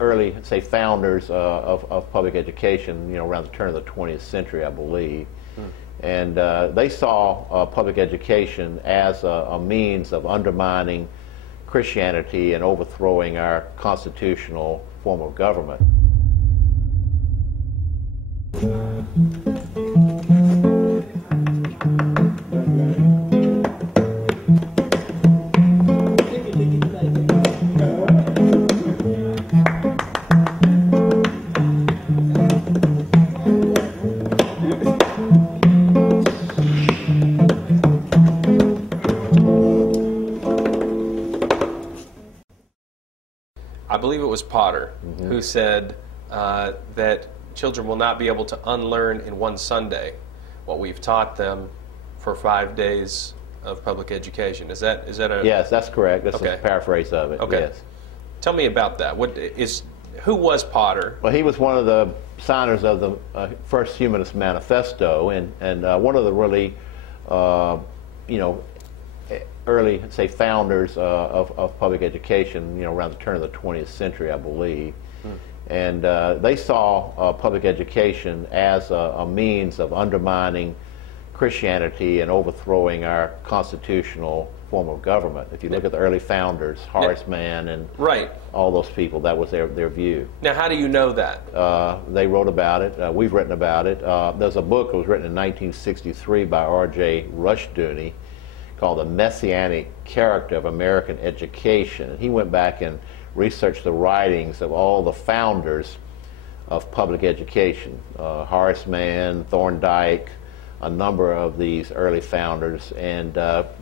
early, say, founders of public education, around the turn of the 20th century, I believe. And they saw public education as a means of undermining Christianity and overthrowing our constitutional form of government. I believe it was Potter who said that children will not be able to unlearn in one Sunday what we've taught them for 5 days of public education. Is that a... Yes, that's correct. That's a paraphrase of it. Okay. Yes. Tell me about that. Who was Potter? Well, he was one of the signers of the first Humanist Manifesto, and one of the really, early, say, founders of public education, around the turn of the 20th century, I believe. And they saw public education as a means of undermining Christianity and overthrowing our constitutional form of government. If you look at the early founders, Horace Mann and all those people, that was their view. Now, how do you know that? They wrote about it. We've written about it. There's a book that was written in 1963 by R.J. Rushdoony called The Messianic Character of American Education. And he went back and researched the writings of all the founders of public education, Horace Mann, Thorndike, a number of these early founders, and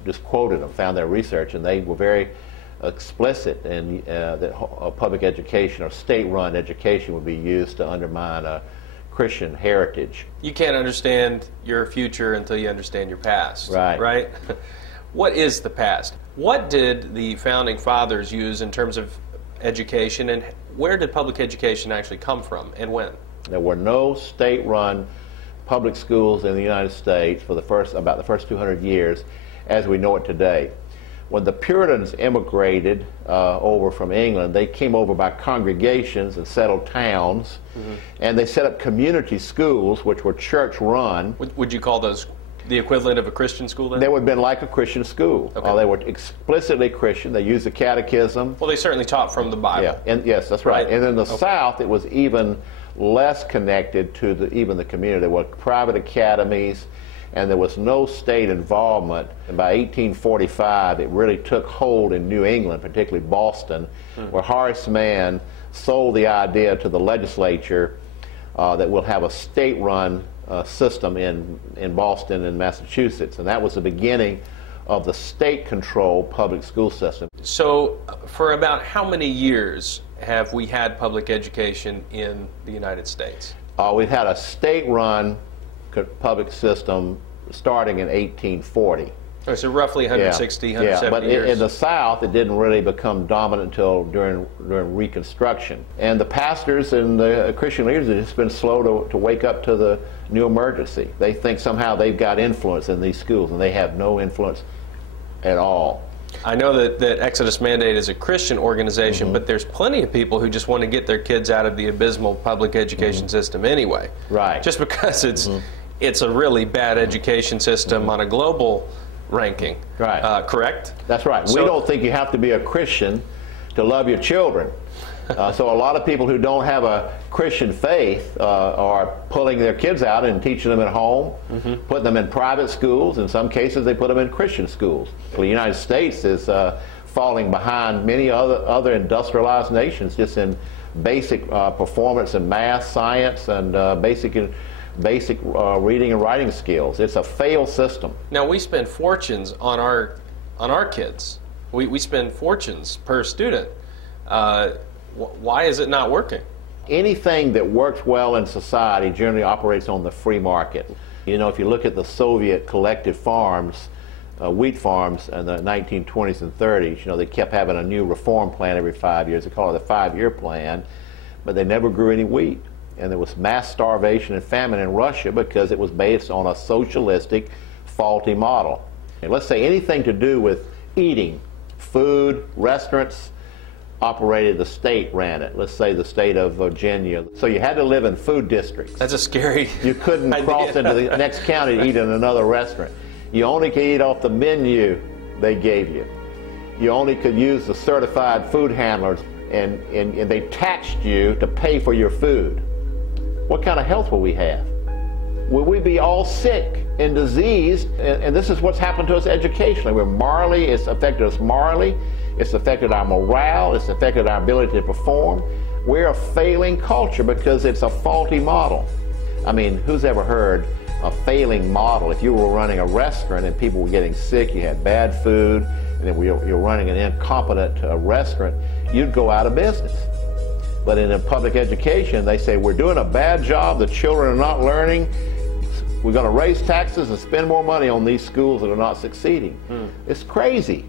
just quoted them, found their research, and they were very explicit in that public education or state-run education would be used to undermine a Christian heritage. You can't understand your future until you understand your past. Right. What is the past? What did the founding fathers use in terms of education, and where did public education actually come from, and when? There were no state-run public schools in the United States for about the first 200 years as we know it today. When the Puritans immigrated over from England, they came over by congregations and settled towns, and they set up community schools which were church-run. Would you call those the equivalent of a Christian school then? They would have been like a Christian school. They were explicitly Christian. They used the catechism. Well, they certainly taught from the Bible. Yeah, and yes, that's right. And in the South, it was even less connected to even the community. There were private academies, and there was no state involvement. And by 1845, it really took hold in New England, particularly Boston, where Horace Mann sold the idea to the legislature that we'll have a state-run system in Boston and Massachusetts, and that was the beginning of the state-controlled public school system. So for about how many years have we had public education in the United States? We've had a state-run public system starting in 1840. So roughly 160, 170 years. But in the South, it didn't really become dominant until during Reconstruction. And the pastors and the Christian leaders have just been slow to wake up to the new emergency. They think somehow they've got influence in these schools, and they have no influence at all. I know that Exodus Mandate is a Christian organization, but there's plenty of people who just want to get their kids out of the abysmal public education system anyway. Right. Just because it's a really bad education system on a global ranking. Right. Correct? That's right. We don't think you have to be a Christian to love your children. So a lot of people who don't have a Christian faith are pulling their kids out and teaching them at home, putting them in private schools. In some cases, they put them in Christian schools. The United States is falling behind many other industrialized nations just in basic performance in math, science, and basic reading and writing skills. It's a failed system. Now, we spend fortunes on our kids. We spend fortunes per student. Why is it not working? Anything that works well in society generally operates on the free market. You know, if you look at the Soviet collective farms, wheat farms in the 1920s and 30s, you know, they kept having a new reform plan every 5 years. They call it a 5-year plan, but they never grew any wheat. And there was mass starvation and famine in Russia because it was based on a socialistic, faulty model. And let's say anything to do with eating, food, restaurants, operated, the state ran it. Let's say the state of Virginia. So you had to live in food districts. That's a scary You couldn't cross into the next county to eat in another restaurant. You only could eat off the menu they gave you. You only could use the certified food handlers, and they taxed you to pay for your food. What kind of health will we have? Will we be all sick and diseased? And this is what's happened to us educationally. It's affected us morally, it's affected our morale, it's affected our ability to perform. We're a failing culture because it's a faulty model. I mean, who's ever heard a failing model? If you were running a restaurant and people were getting sick, you had bad food, and then you're running an incompetent restaurant, you'd go out of business. But in public education, they say, we're doing a bad job, the children are not learning, we're going to raise taxes and spend more money on these schools that are not succeeding. It's crazy.